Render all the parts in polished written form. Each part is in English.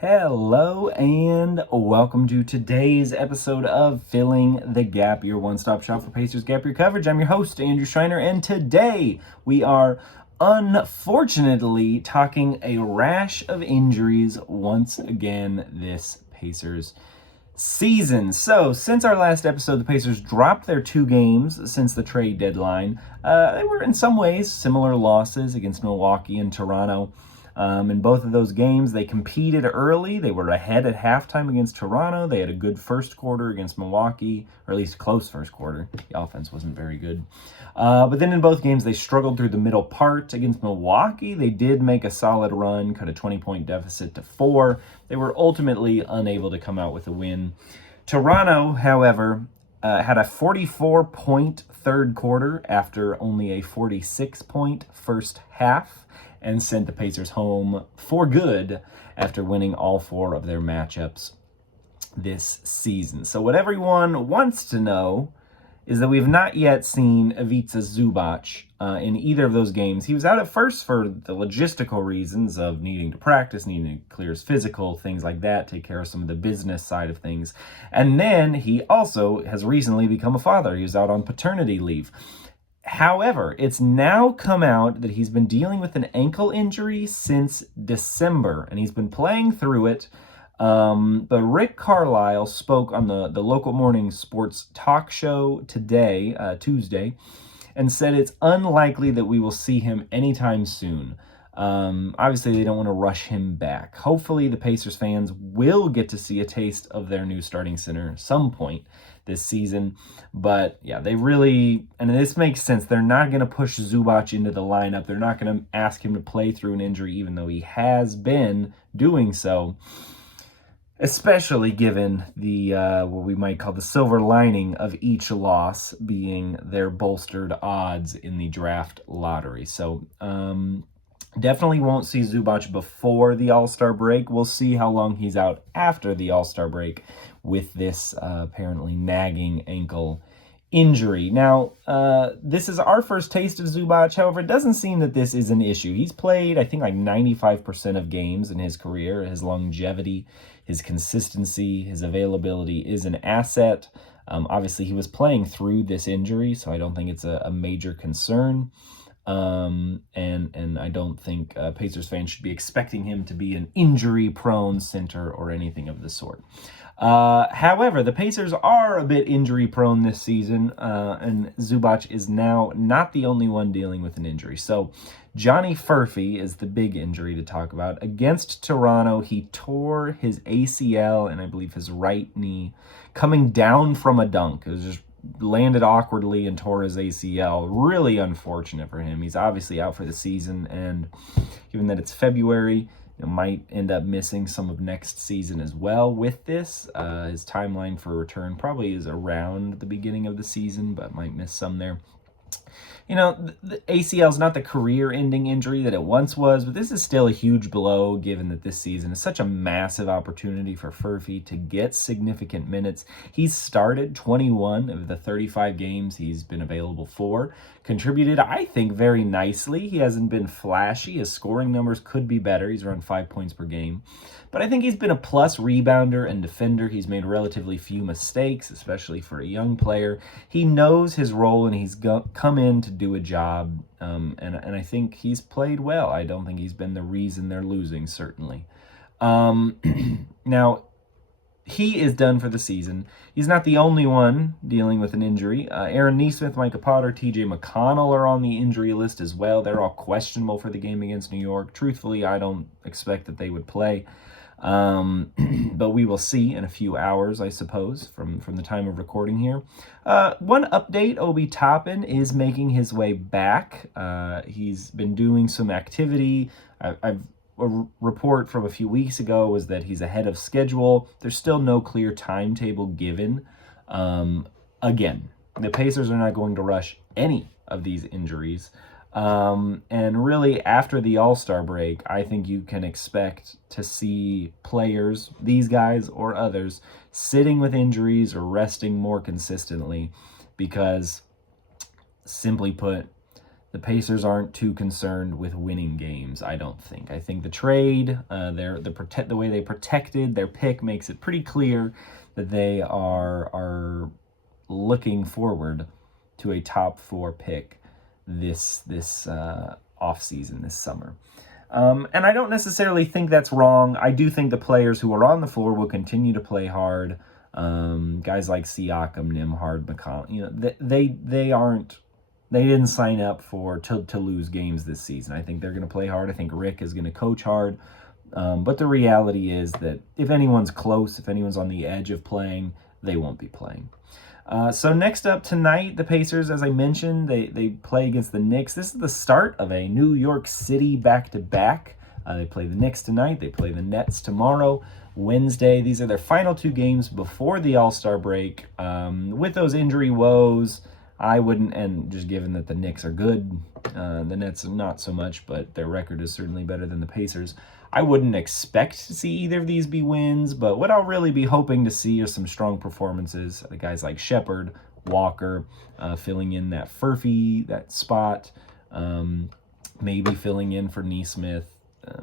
Hello and welcome to today's episode of Filling the Gap, your one-stop shop for Pacers Gap Year coverage. I'm your host, Andrew Schreiner, and today we are unfortunately talking a rash of injuries once again this Pacers season. So, since our last episode, the Pacers dropped their 2 games since the trade deadline. They were in some ways similar losses against Milwaukee and Toronto. In both of those games, they competed early. They were ahead at halftime against Toronto. They had a good first quarter against Milwaukee, or at least close first quarter. The offense wasn't very good. But then in both games, they struggled through the middle part. Against Milwaukee, they did make a solid run, cut a 20-point deficit to 4. They were ultimately unable to come out with a win. Toronto, however, had a 44-point third quarter after only a 46-point first half, and sent the Pacers home for good after winning all 4 of their matchups this season. So what everyone wants to know is that we have not yet seen Ivica Zubac in either of those games. He was out at first for the logistical reasons of needing to practice, needing to clear his physical, things like that, take care of some of the business side of things. And then he also has recently become a father. He was out on paternity leave. However, it's now come out that he's been dealing with an ankle injury since December, and he's been playing through it. But Rick Carlisle spoke on the local morning sports talk show today, Tuesday, and said it's unlikely that we will see him anytime soon. Obviously, they don't want to rush him back. Hopefully, the Pacers fans will get to see a taste of their new starting center some point this season. But yeah, they really, and this makes sense, they're not going to push Zubac into the lineup. They're not going to ask him to play through an injury, even though he has been doing so. Especially given the what we might call the silver lining of each loss being their bolstered odds in the draft lottery. So definitely won't see Zubac before the All-Star break. We'll see how long he's out after the All-Star break with this apparently nagging ankle injury. Now, this is our first taste of Zubac. However, it doesn't seem that this is an issue. He's played, I think, like 95% of games in his career. His longevity, his consistency, his availability is an asset. Obviously, he was playing through this injury, so I don't think it's a major concern. And I don't think Pacers fans should be expecting him to be an injury-prone center or anything of the sort. However, the Pacers are a bit injury-prone this season, and Zubac is now not the only one dealing with an injury. So Johnny Furphy is the big injury to talk about. Against Toronto, he tore his ACL and I believe his right knee coming down from a dunk. It was just landed awkwardly and tore his ACL. Really unfortunate for him. He's obviously out for the season, and given that it's February, might end up missing some of next season as well with this. His timeline for return probably is around the beginning of the season, but might miss some there. The ACL is not the career-ending injury that it once was, but this is still a huge blow given that this season is such a massive opportunity for Furphy to get significant minutes. He's started 21 of the 35 games he's been available for, contributed, I think, very nicely. He hasn't been flashy. His scoring numbers could be better. He's around 5 points per game. But I think he's been a plus rebounder and defender. He's made relatively few mistakes, especially for a young player. He knows his role, and he's come in to do a job, and I think he's played well. I don't think he's been the reason they're losing, certainly. Now, he is done for the season. He's not the only one dealing with an injury. Aaron Nesmith, Micah Potter, TJ McConnell are on the injury list as well. They're all questionable for the game against New York. Truthfully, I don't expect that they would play. But we will see in a few hours, I suppose, from the time of recording here. One update, Obi Toppin is making his way back. He's been doing some activity. A report from a few weeks ago was that he's ahead of schedule. There's still no clear timetable given. Again, the Pacers are not going to rush any of these injuries. And really, after the All-Star break, I think you can expect to see players, these guys or others, sitting with injuries or resting more consistently because, simply put, the Pacers aren't too concerned with winning games, I don't think. I think the trade, the way they protected their pick makes it pretty clear that they are looking forward to a top 4 pick this offseason, this summer. And I don't necessarily think that's wrong. I do think the players who are on the floor will continue to play hard. Guys like Siakam, Nembhard, McConnell, they didn't sign up to lose games this season. I think they're going to play hard. I think Rick is going to coach hard. But the reality is that if anyone's close, if anyone's on the edge of playing, they won't be playing. So next up tonight, the Pacers, as I mentioned, they play against the Knicks. This is the start of a New York City back-to-back. They play the Knicks tonight. They play the Nets tomorrow, Wednesday. These are their final 2 games before the All-Star break. With those injury woes, I wouldn't, and just given that the Knicks are good, the Nets not so much, but their record is certainly better than the Pacers, I wouldn't expect to see either of these be wins, but what I'll really be hoping to see are some strong performances. The guys like Shepherd, Walker, filling in that that spot, maybe filling in for Nesmith,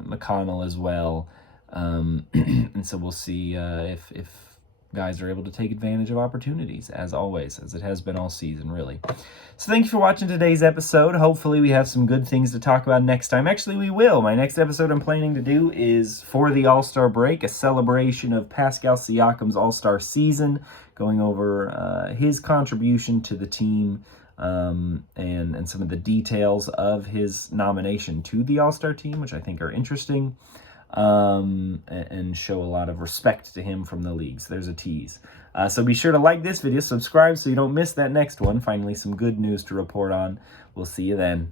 McConnell as well. And so we'll see if guys are able to take advantage of opportunities, as always, as it has been all season, really. So thank you for watching today's episode. Hopefully we have some good things to talk about next time. Actually, we will. My next episode I'm planning to do is for the All-Star break, a celebration of Pascal Siakam's All-Star season, going over his contribution to the team and some of the details of his nomination to the All-Star team, which I think are interesting. And show a lot of respect to him from the leagues. There's a tease. So be sure to like this video, subscribe so you don't miss that next one. Finally, some good news to report on. We'll see you then.